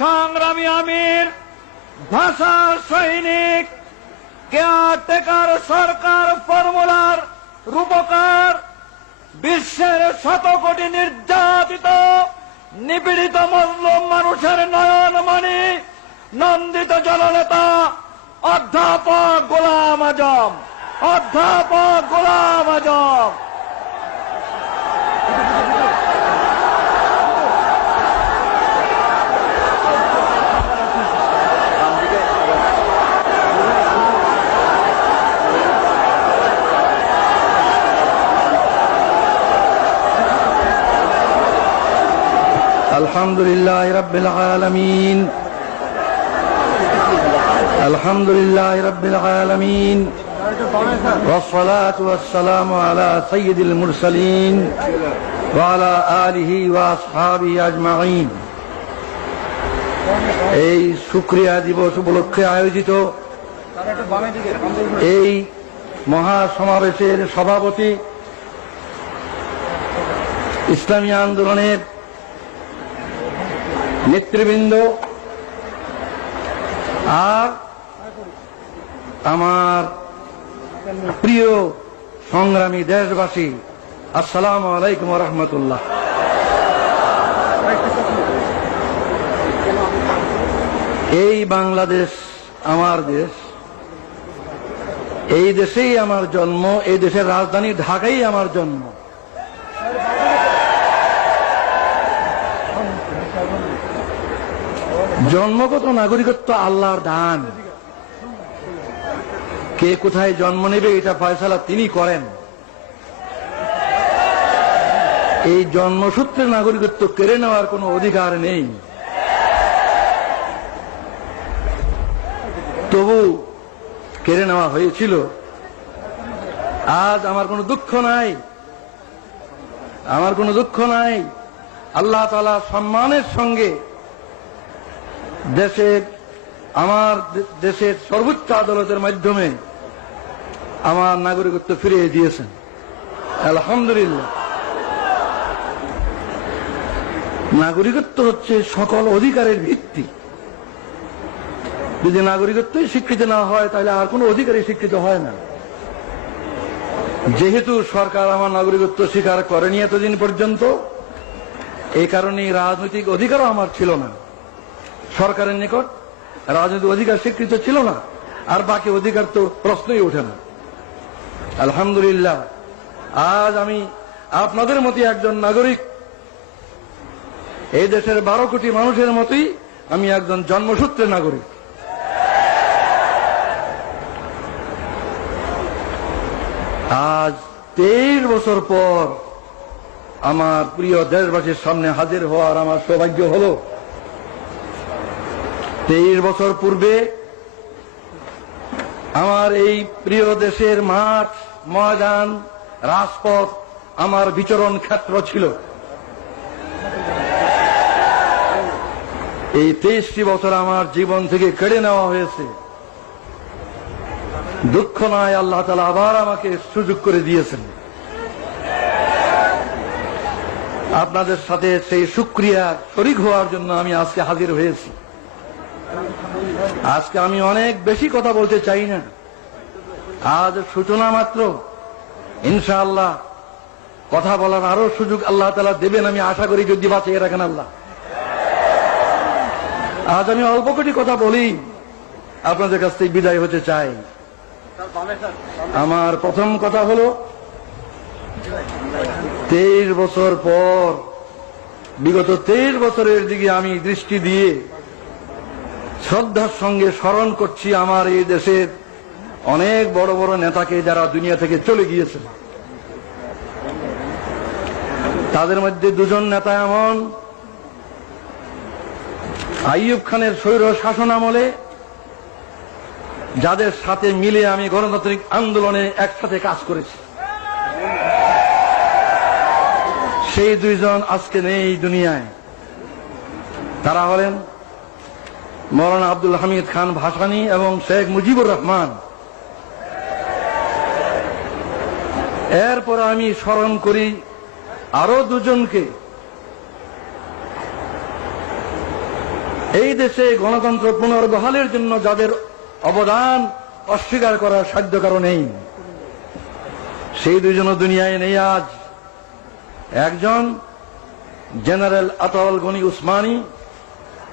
সংগ্রামী আমির, ভাষা সৈনিক, কেয়ারটেকার সরকার ফর্মুলার রূপকার, বিশ্বের শত কোটি নির্যাতিত নিপীড়িত মজলুম মানুষের নয়নমণি, নন্দিত জননেতা অধ্যাপক গোলাম আজম, অধ্যাপক গোলাম আজম। আলহামদুলিল্লাহ রাব্বিল আলামিন, আলহামদুলিল্লাহ রাব্বিল আলামিন, ওয়াসসালাতু ওয়াসসালামু আলা সাইয়্যিদিল মুরসালিন ওয়া আলা আলিহি ওয়া আসহাবিহি আজমাইন। এই শুকরিয়া দিবস উপলক্ষে আয়োজিত এই মহাসমাবেশের সভাপতি, ইসলামী আন্দোলনের নেতৃবৃন্দ আর আমার প্রিয় সংগ্রামী দেশবাসী, আসসালামু আলাইকুম ওয়া রাহমাতুল্লাহ। এই বাংলাদেশ আমার দেশ, এই দেশেই আমার জন্ম, এই দেশের রাজধানী ঢাকাই আমার জন্ম। জন্মগত নাগরিকত্ব আল্লাহর দান, কে কোথায় জন্ম নেবে এটা ফয়সালা তিনি করেন। এই জন্মসূত্রে নাগরিকত্ব কেড়ে নেওয়ার কোনো অধিকার নেই। তবু কেড়ে নেওয়া হয়েছিল। আজ আমার কোনো দুঃখ নাই, আমার কোনো দুঃখ নাই। আল্লাহ তাআলা সম্মানের সঙ্গে আমার দেশের সর্বোচ্চ আদালতের মাধ্যমে আমার নাগরিকত্ব ফিরিয়ে দিয়েছেন, আলহামদুলিল্লাহ। নাগরিকত্ব হচ্ছে সকল অধিকারের ভিত্তি। যদি নাগরিকত্বই স্বীকৃত না হয় তাহলে আর কোনো অধিকারই স্বীকৃত হয় না। যেহেতু সরকার আমার নাগরিকত্ব স্বীকার করেনি এতদিন পর্যন্ত, এই কারণে রাজনৈতিক অধিকারও আমার ছিল না। সরকারের নিকট রাজনৈতিক অধিকার স্বীকৃত ছিল না, আর বাকি অধিকার তো প্রশ্নই ওঠে না। আলহামদুলিল্লাহ, আজ আমি আপনাদের মতো একজন নাগরিক, এই দেশের 12 কোটি মানুষের মতোই আমি একজন জন্মসূত্রে নাগরিক। আজ 23 বছর পর আমার প্রিয় দেশবাসীর সামনে হাজির হওয়ার আমার সৌভাগ্য হলো। 23 বছর পূর্বে আমার এই প্রিয় দেশের মাঠ, ময়দান, রাজপথ আমার বিচরণ ক্ষেত্র ছিল। এই 23টি বছর আমার জীবন থেকে কেড়ে নেওয়া হয়েছে। দুঃখ নয়, আল্লাহ তাআলা আবার আমাকে সুযোগ করে দিয়েছেন। আপনাদের সাথে সেই শুকরিয়া শরীক হওয়ার জন্য আমি আজকে হাজির হয়েছি। আজকে আমি অনেক বেশি কথা বলতে চাই না, আজ সূচনা মাত্র। ইনশাআল্লাহ কথা বলার আরো সুযোগ আল্লাহ তাআলা দেবেন, আমি আশা করি, যদি বাঁচিয়ে রাখেন আল্লাহ। আজ আমি অল্প কটি কথা বলি, আপনাদের কাছ থেকে বিদায় হতে চাই। আমার প্রথম কথা হলো, 23 বছর পর, বিগত 23 বছরের দিকে আমি দৃষ্টি দিয়ে শ্রদ্ধার সঙ্গে স্মরণ করছি আমার এই দেশের অনেক বড় বড় নেতাকে, যারা দুনিয়া থেকে চলে গিয়েছে। তাদের মধ্যে 2জন নেতা এমন, আইয়ুব খানের স্বৈর শাসন আমলে যাদের সাথে মিলে আমি গণতান্ত্রিক আন্দোলনে একসাথে কাজ করেছি, সেই 2জন আজকে নেই দুনিয়ায়। তারা হলেন মৌলানা আব্দুল হামিদ খান ভাসানী এবং শেখ মুজিবুর রহমান। এরপর আমি স্মরণ করি আরো 2জনকে, এই দেশে গণতন্ত্র পুনর্বহালের জন্য যাদের অবদান অস্বীকার করার সাধ্য কারো নেই, সেই দুইজনও দুনিয়ায় নেই আজ। একজন জেনারেল আতাউল গনি উসমানী,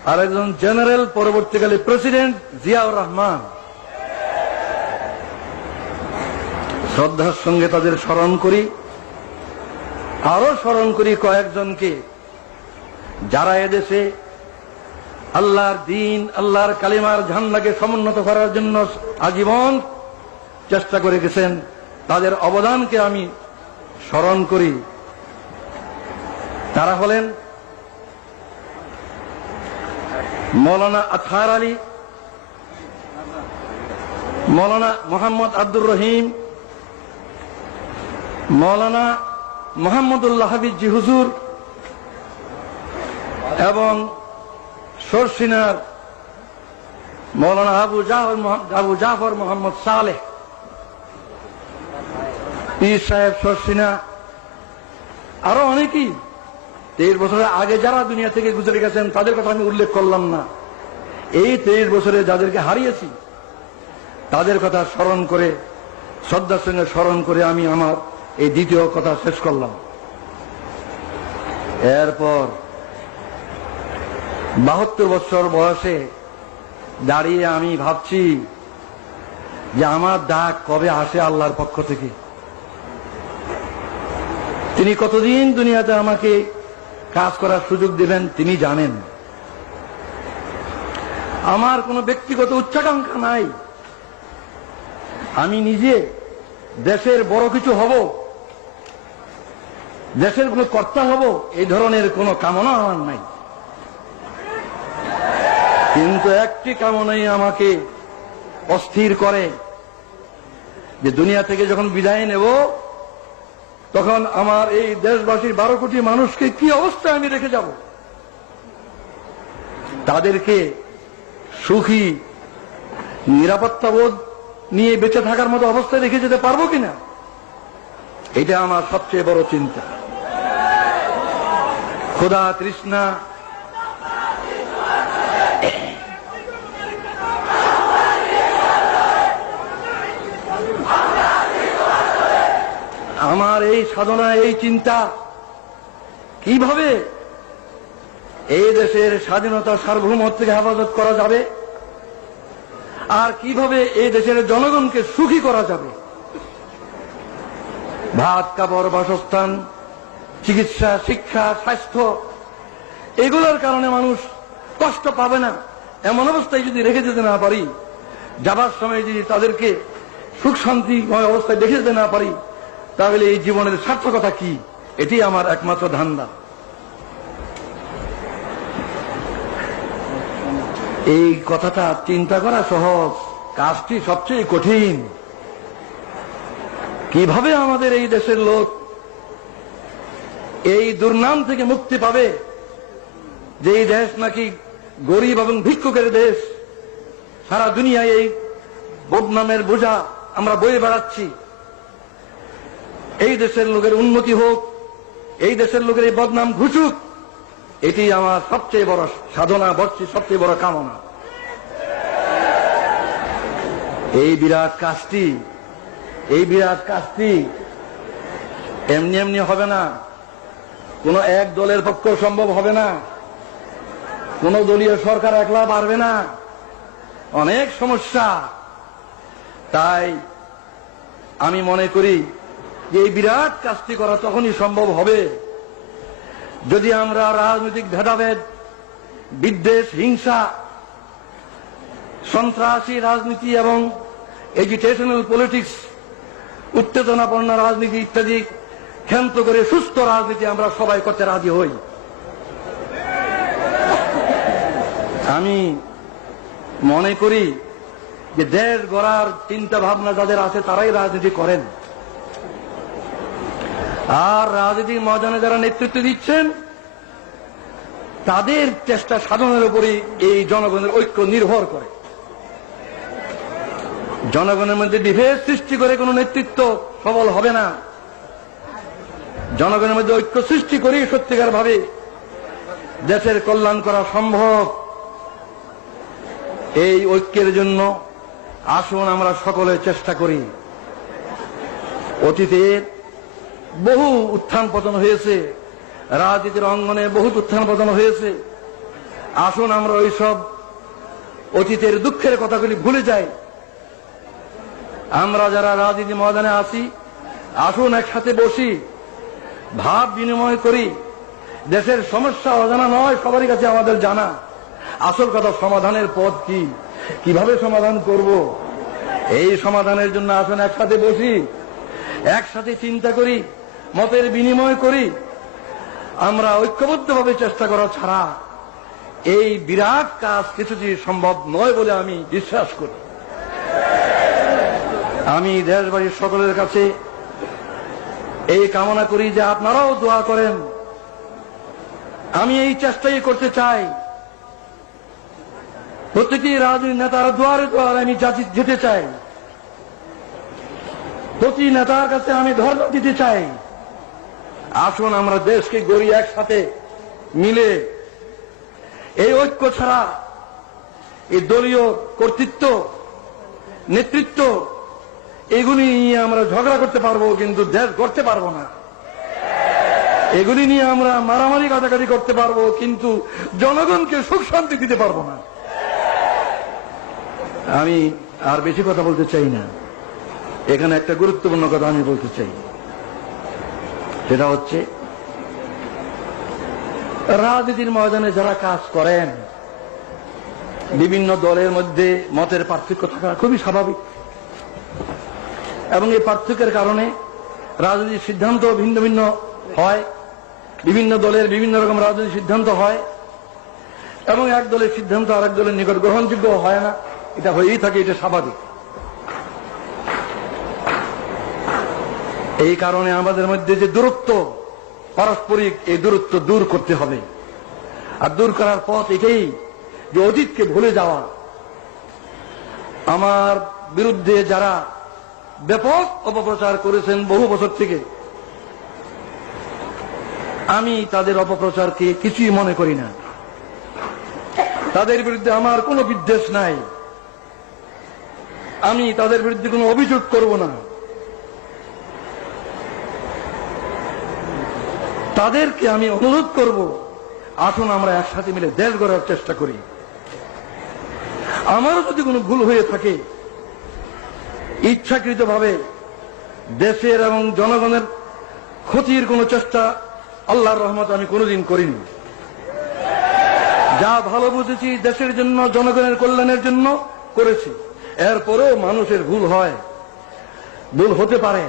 আর একজন জেনারেল পরবর্তীকালে প্রেসিডেন্ট জিয়াউর রহমান। শ্রদ্ধার সঙ্গে তাদের স্মরণ করি। আরো স্মরণ করি কয়েকজনকে যারা এদেশে আল্লাহর দিন, আল্লাহর কালিমার ঝান্ডাকে সমুন্নত করার জন্য আজীবন চেষ্টা করে গেছেন। তাদের অবদানকে আমি স্মরণ করি। তারা হলেন মৌলানা আতহার আলী, মৌলানা মোহাম্মদ আব্দুর রহিম, মৌলানা মোহাম্মদুল্লাহ হাফিজি হুজুর এবং সরসিনার মৌলানা আবু জাফর মোহাম্মদ সালেহ, পীর সাহেব সরসিনা, আরো অনেকেই 23 বছরের আগে যারা দুনিয়া থেকে গুজরে গেছেন তাদের কথা আমি উল্লেখ করলাম না। এই 23 বছরে যাদেরকে হারিয়েছি তাদের কথা স্মরণ করে, শ্রদ্ধার সঙ্গে স্মরণ করে আমি আমার এই দ্বিতীয় কথা শেষ করলাম। এরপর 72 বছর বয়সে দাঁড়িয়ে আমি ভাবছি যে আমার ডাক কবে আসে আল্লাহর পক্ষ থেকে। তিনি কতদিন দুনিয়াতে আমাকে কাজ করার সুযোগ দিবেন তিনি জানেন। আমার কোনো ব্যক্তিগত উচ্চাকাঙ্ক্ষা নাই। আমি নিজে দেশের বড় কিছু হব, দেশের কোনো কর্তা হব, এই ধরনের কোনো কামনা আমার নাই। কিন্তু একটি কামনাই আমাকে অস্থির করে যে দুনিয়া থেকে যখন বিদায় নেব তখন আমার এই দেশবাসীর 12 কোটি মানুষকে কি অবস্থায় আমি রেখে যাব। তাদেরকে সুখী নিরাপত্তাবোধ নিয়ে বেঁচে থাকার মতো অবস্থায় রেখে যেতে পারবো কিনা, এটা আমার সবচেয়ে বড় চিন্তা। ক্ষুধা তৃষ্ণা আমার এই সাধনা, এই চিন্তা কিভাবে এই দেশের স্বাধীনতা সার্বভৌমত্বকে হেফাজত করা যাবে আর কিভাবে এই দেশের জনগণকে সুখী করা যাবে। ভাত, কাপড়, বাসস্থান, চিকিৎসা, শিক্ষা, স্বাস্থ্য এগুলোর কারণে মানুষ কষ্ট পাবে না, এমন অবস্থায় যদি রেখে যেতে না পারি, যাবার সময় যদি তাদেরকে সুখ শান্তিময় অবস্থায় দেখে যেতে না পারি, তাহলে এই জীবনের সার্থকতা কি? এটি আমার একমাত্র ধান্দা। এই কথাটা চিন্তা করা সহজ, কাজটি সবচেয়ে কঠিন। কিভাবে আমাদের এই দেশের লোক এই দুর্নাম থেকে মুক্তি পাবে যে এই দেশ নাকি গরিব এবং ভিক্ষুকের দেশ, সারা দুনিয়ায় এই বদনামের বোঝা আমরা বয়ে বেড়াচ্ছি। এই দেশের লোকের উন্নতি হোক, এই দেশের লোকের এই বদনাম ঘুচুক, এটি আমার সবচেয়ে বড় সাধনা, সবচেয়ে বড় কামনা। এই বিরাট কাজটি এমনি এমনি হবে না, কোন এক দলের পক্ষে সম্ভব হবে না, কোন দলীয় সরকার একলা পারবে না, অনেক সমস্যা। তাই আমি মনে করি যে এই বিরাট কাজটি করা তখনই সম্ভব হবে যদি আমরা রাজনৈতিক ভেদাভেদ, বিদ্বেষ, হিংসা, সন্ত্রাসী রাজনীতি এবং এজিটেশনাল পলিটিক্স, উত্তেজনাপূর্ণ রাজনীতি ইত্যাদি ক্ষান্ত করে সুস্থ রাজনীতি আমরা সবাই করতে রাজি হই। আমি মনে করি যে দেশ গড়ার চিন্তা ভাবনা যাদের আছে তারাই রাজনীতি করেন, আর রাজনীতির ময়দানে যারা নেতৃত্ব দিচ্ছেন তাদের চেষ্টা সাধনের উপরই এই জনগণের ঐক্য নির্ভর করে। জনগণের মধ্যে বিভেদ সৃষ্টি করে কোন নেতৃত্ব সবল হবে না। জনগণের মধ্যে ঐক্য সৃষ্টি করেই সত্যিকার ভাবে দেশের কল্যাণ করা সম্ভব। এই ঐক্যের জন্য আসুন আমরা সকলে চেষ্টা করি। অতীতের বহু উত্থান পতন হয়েছে, রাজনীতির অঙ্গনে বহু উত্থান পতন হয়েছে। আসুন আমরা ওইসব অতীতের দুঃখের কথাগুলি ভুলে যাই। আমরা যারা রাজনীতি ময়দানে আছি, আসুন একসাথে বসি, ভাব বিনিময় করি। দেশের সমস্যা অজানা নয়, সবারই কাছে আমাদের জানা। আসল কথা সমাধানের পথ কি, কিভাবে সমাধান করব, এই সমাধানের জন্য আসুন একসাথে বসি, একসাথে চিন্তা করি, মতের বিনিময় করি। আমরা ঐক্যবদ্ধভাবে চেষ্টা করা ছাড়া এই বিরাট কাজ কিছুটি সম্ভব নয় বলে আমি বিশ্বাস করি। আমি দেশবাসীর সকলের কাছে এই কামনা করি যে আপনারাও দোয়া করেন। আমি এই চেষ্টাই করতে চাই, প্রত্যেকটি রাজনৈতিক নেতার দুয়ারে দুয়ারে আমি যেতে চাই, প্রতি নেতার কাছে আমি ধর্ম দিতে চাই। আসুন আমরা দেশকে গড়ি একসাথে মিলে। এই ঐক্য ছাড়া এই দলীয় কর্তৃত্ব, নেতৃত্ব, এগুলি নিয়ে আমরা ঝগড়া করতে পারবো, কিন্তু দেশ গড়তে পারবো না। এগুলি নিয়ে আমরা মারামারি কাটাকাটি করতে পারবো, কিন্তু জনগণকে সুখ শান্তি দিতে পারবো না। আমি আর বেশি কথা বলতে চাই না। এখানে একটা গুরুত্বপূর্ণ কথা আমি বলতে চাই, সেটা হচ্ছে রাজনীতির ময়দানে যারা কাজ করেন, বিভিন্ন দলের মধ্যে মতের পার্থক্য থাকা খুবই স্বাভাবিক, এবং এই পার্থক্যের কারণে রাজনৈতিক সিদ্ধান্ত ভিন্ন ভিন্ন হয়। বিভিন্ন দলের বিভিন্ন রকম রাজনৈতিক সিদ্ধান্ত হয়, এবং এক দলের সিদ্ধান্ত আরেক দলের নিকট গ্রহণযোগ্য হয় না। এটা হয়েই থাকে, এটা স্বাভাবিক। এই কারণে আমাদের মধ্যে যে দূরত্ব পারস্পরিক, এই দূরত্ব দূর করতে হবে। আর দূর করার পথ এটাই যে অতীতকে ভুলে যাওয়া। আমার বিরুদ্ধে যারা ব্যাপক অপপ্রচার করেছেন বহু বছর থেকে, আমি তাদের অপপ্রচারকে কিছুই মনে করি না। তাদের বিরুদ্ধে আমার কোনো বিদ্বেষ নাই, আমি তাদের বিরুদ্ধে কোনো অভিযোগ করব না। তাদেরকে আমি অনুরোধ করব, আসুন আমরা একসাথে মিলে দেশ গড়ার চেষ্টা করি। আমারও যদি কোনো ভুল হয়ে থাকে, ইচ্ছাকৃতভাবে দেশের এবং জনগণের ক্ষতির কোনো চেষ্টা আল্লাহর রহমত আমি কোনোদিন করিনি। যা ভালো বুঝেছি দেশের জন্য, জনগণের কল্যাণের জন্য করেছি। এরপরেও মানুষের ভুল হয়, ভুল হতে পারে।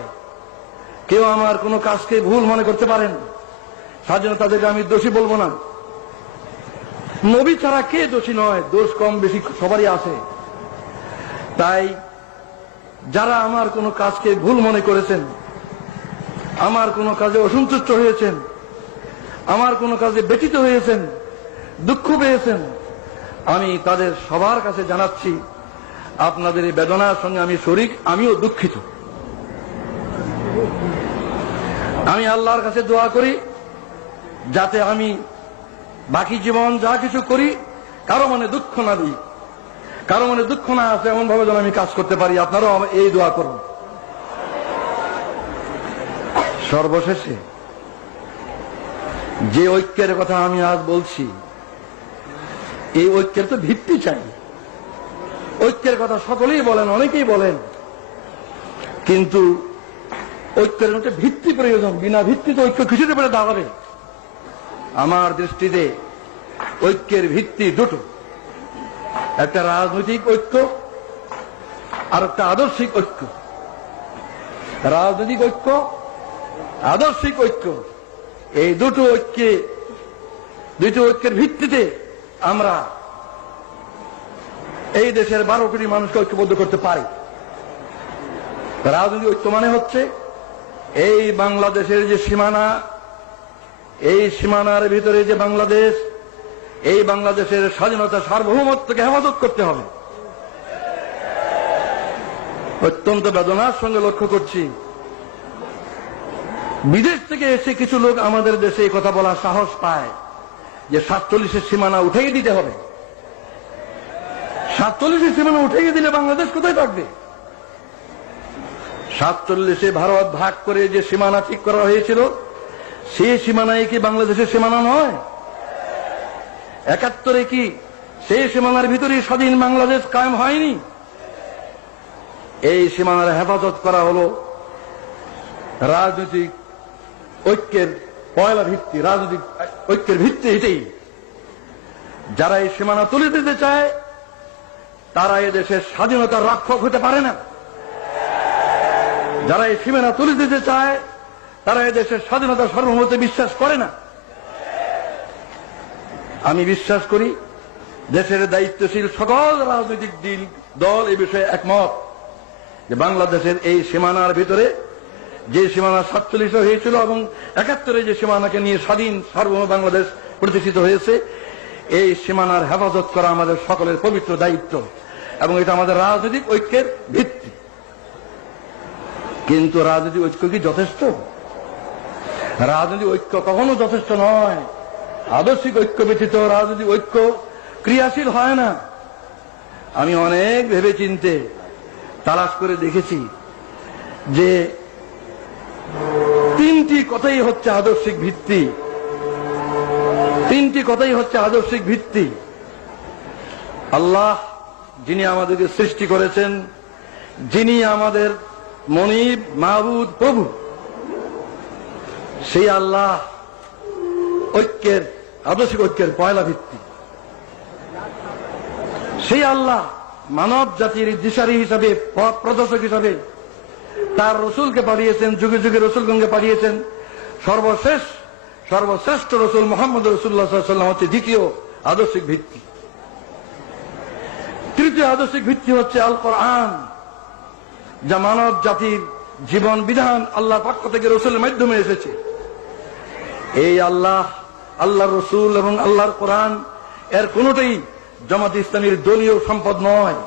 কেউ আমার কোনো কাজকে ভুল মনে করতে পারেন, তার জন্য তাদেরকে আমি দোষী বলবো না। নবী ছাড়া কে দোষী নয়, দোষ কম বেশি সবারই আছে। তাই যারা আমার কোনো কাজকে ভুল মনে করেছেন, আমার কোনো কাজে অসন্তুষ্ট হয়েছেন, আমার কোনো কাজে ব্যথিত হয়েছেন, দুঃখ পেয়েছেন, আমি তাদের সবার কাছে জানাচ্ছি, আপনাদের এই বেদনার সঙ্গে আমি শরীক, আমিও দুঃখিত। আমি আল্লাহর কাছে দোয়া করি যাতে আমি বাকি জীবন যা কিছু করি কারো মনে দুঃখ না দিই, কারো মনে দুঃখ না আসে এমন ভাবে যেন আমি কাজ করতে পারি। আপনারাও এই দোয়া করুন। সর্বশেষে যে ঐক্যের কথা আমি আজ বলছি, এই ঐক্যের তো ভিত্তি চাই। ঐক্যের কথা সকলেই বলেন, অনেকেই বলেন, কিন্তু ঐক্যের মধ্যে ভিত্তি প্রয়োজন। বিনা ভিত্তিতে ঐক্য কিছুতে পেরে দাঁড়াবে। আমার দৃষ্টিতে ঐক্যের ভিত্তি দুটো, একটা রাজনৈতিক ঐক্য আর একটা আদর্শিক ঐক্য। রাজনৈতিক ঐক্য, আদর্শিক ঐক্য, এই দুটো ঐক্যের ভিত্তিতে আমরা এই দেশের 12 কোটি মানুষকে ঐক্যবদ্ধ করতে পারি। রাজনৈতিক ঐক্য মানে হচ্ছে এই বাংলাদেশের যে সীমানা, এই সীমানার ভিতরে যে বাংলাদেশ, এই বাংলাদেশের স্বাধীনতা সার্বভৌমত্বকে হেফাজত করতে হবে। অত্যন্ত বেদনার সঙ্গে লক্ষ্য করছি, বিদেশ থেকে এসে কিছু লোক আমাদের দেশে এই কথা বলার সাহস পায় যে 47-এর সীমানা উঠিয়ে দিতে হবে। 47 সীমানা উঠে দিলে বাংলাদেশ কোথায় থাকবে? 47 ভারত ভাগ করে যে সীমানা ঠিক করা হয়েছিল, সেই সীমানায় কি বাংলাদেশের সীমানা নয়? 71 কি সেই সীমানার ভিতরে স্বাধীন বাংলাদেশ কায়েম হয়নি? এই সীমানার হেফাজত করা হলো রাজনৈতিক ঐক্যের পয়লা ভিত্তি, রাজনৈতিক ঐক্যের ভিত্তি এটাই। যারা এই সীমানা তুলে দিতে চায় তারা এদেশের স্বাধীনতার রক্ষক হতে পারে না। যারা এই সীমানা তুলে দিতে চায় তারা এদেশের স্বাধীনতার সার্বভৌমত্বে বিশ্বাস করে না। আমি বিশ্বাস করি দেশের দায়িত্বশীল সকল রাজনৈতিক দল এ বিষয়ে একমত যে বাংলাদেশের এই সীমানার ভিতরে যে সীমানা 47 হয়েছিল এবং 71 যে সীমানাকে নিয়ে স্বাধীন সার্বভৌম বাংলাদেশ প্রতিষ্ঠিত হয়েছে, এই সীমানার হেফাজত করা আমাদের সকলের পবিত্র দায়িত্ব এবং এটা আমাদের রাজনৈতিক ঐক্যের ভিত্তি। কিন্তু রাজনৈতিক ঐক্য কি যথেষ্ট? রাজনৈতিক ঐক্য কখনো যথেষ্ট নয়। আদর্শিক ঐক্য ব্যতীত রাজনৈতিক ঐক্য ক্রিয়াশীল হয় না। আমি অনেক ভেবে চিন্তে তালাশ করে দেখেছি যে 3টি কথাই হচ্ছে আদর্শিক ভিত্তি। 3টি কথাই হচ্ছে আদর্শিক ভিত্তি। আল্লাহ যিনি আমাদেরকে সৃষ্টি করেছেন, যিনি আমাদের মনিব, মাহবুদ, প্রভু, সেই আল্লাহ ঐক্যের, আদর্শিক ঐক্যের পয়লা ভিত্তি। সেই আল্লাহ মানব জাতির দিশারি হিসাবে, পথ প্রদর্শক হিসাবে তার রসুলকে পাঠিয়েছেন, যুগে যুগে রসুলগণকে পাঠিয়েছেন। সর্বশ্রেষ্ঠ রসুল মোহাম্মদ রাসূলুল্লাহ সাল্লাল্লাহু আলাইহি ওয়াসাল্লাম হচ্ছে দ্বিতীয় আদর্শিক ভিত্তি। তৃতীয় আদর্শিক ভিত্তি হচ্ছে আল কোরআন, যা মানব জাতির জীবন বিধান আল্লাহর পক্ষ থেকে রসুলের মাধ্যমে এসেছে। এই আল্লাহ, আল্লাহর রসুল এবং আল্লাহর কোরআন এর কোনটাই জামাত ইসলামীর দলীয় সম্পদ নয়।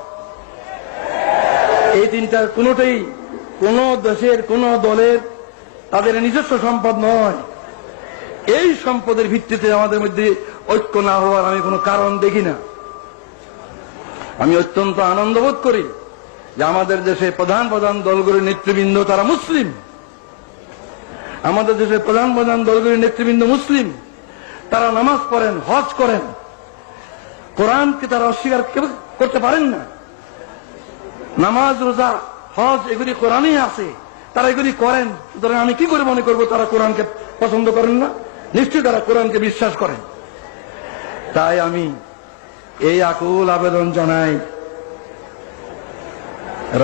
এই তিনটার কোনটাই কোন দেশের কোন দলের তাদের নিজস্ব সম্পদ নয়। এই সম্পদের ভিত্তিতে আমাদের মধ্যে ঐক্য না হওয়ার আমি কোনো কারণ দেখি না। আমি অত্যন্ত আনন্দ বোধ করি যে আমাদের দেশে প্রধান প্রধান দলগুলির নেতৃবৃন্দ তারা মুসলিম। আমাদের দেশের প্রধান প্রধান দলগুলির নেতৃবৃন্দ মুসলিম। তারা নামাজ পড়েন, হজ করেন, কোরআনকে তারা অস্বীকার করতে পারেন না। নামাজ, রোজা, হজ এগুলি কোরআনেই আছে, তারা এগুলি করেন। সুতরাং আমি কি করে মনে করবো তারা কোরআনকে পছন্দ করেন না? নিশ্চয়ই তারা কোরআনকে বিশ্বাস করেন। তাই আমি এই আকুল আবেদন জানাই,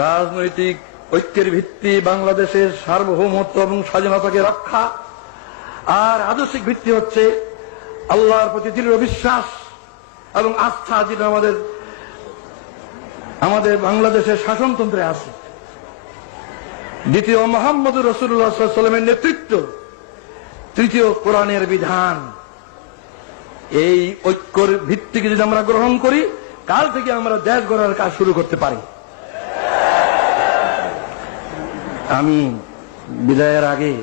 রাজনৈতিক ঐক্যের ভিত্তি বাংলাদেশের সার্বভৌমত্ব এবং স্বাধীনতাকে রক্ষা, আর আদর্শিক ভিত্তি হচ্ছে আল্লাহর প্রতি দৃঢ় বিশ্বাস এবং আস্থা, যেটা আমাদের বাংলাদেশের শাসনতন্ত্রে আছে। দ্বিতীয় মুহাম্মদুর রাসূলুল্লাহ সাল্লাল্লাহু আলাইহি ওয়াসাল্লামের নেতৃত্ব, তৃতীয় কোরআনের বিধান। এই ঐক্যর ভিত্তিকে যদি আমরা গ্রহণ করি, কাল থেকে আমরা দেশ গড়ার কাজ শুরু করতে পারি। আমি বিদায়ের আগে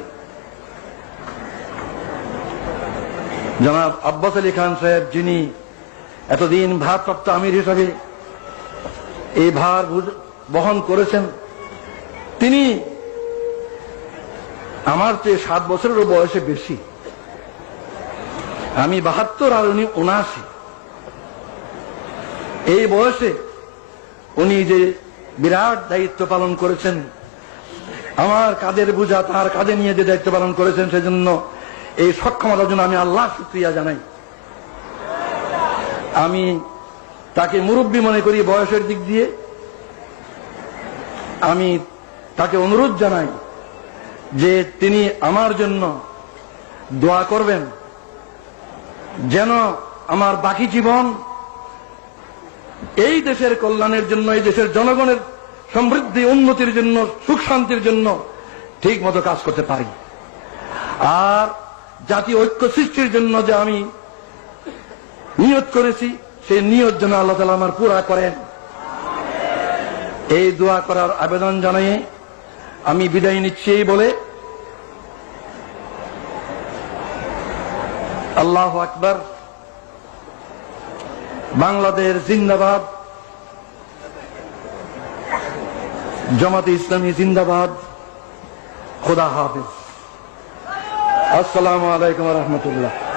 জনাব আব্বাস আলী খান সাহেব, যিনি এতদিন ভারপ্রাপ্ত আমির হিসাবে এই ভার বহন করেছেন, তিনি আমার চেয়ে 7 বছরেরও বয়সে বেশি। আমি 72 আর উনি 79। এই বয়সে উনি যে বিরাট দায়িত্ব পালন করেছেন, আমার কাঁধের বোঝা তার কাঁধে নিয়ে যে দায়িত্ব পালন করেছেন, সেজন্য এই সক্ষমতার জন্য আমি আল্লাহর শুকরিয়া জানাই। আমি তাকে মুরব্বী মনে করি বয়সের দিক দিয়ে। আমি তাকে অনুরোধ জানাই যে তিনি আমার জন্য দোয়া করবেন, যেন আমার বাকি জীবন এই দেশের কল্যাণের জন্য, এই দেশের জনগণের সমৃদ্ধি উন্নতির জন্য, সুখ শান্তির জন্য ঠিক মতো কাজ করতে পারি। আর জাতীয় ঐক্য সৃষ্টির জন্য যে আমি নিয়ত করেছি, সেই নিয়ত যেন আল্লাহ তাআলা আমার পুরা করেন। এই দোয়া করার আবেদন জানিয়ে আমি বিদায় নিচ্ছি বলে, আল্লাহু আকবার, বাংলাদেশ জিন্দাবাদ, জামাতে ইসলামী জিন্দাবাদ। খোদা হাফেজ। আসসালামু আলাইকুম ওয়া রাহমাতুল্লাহ।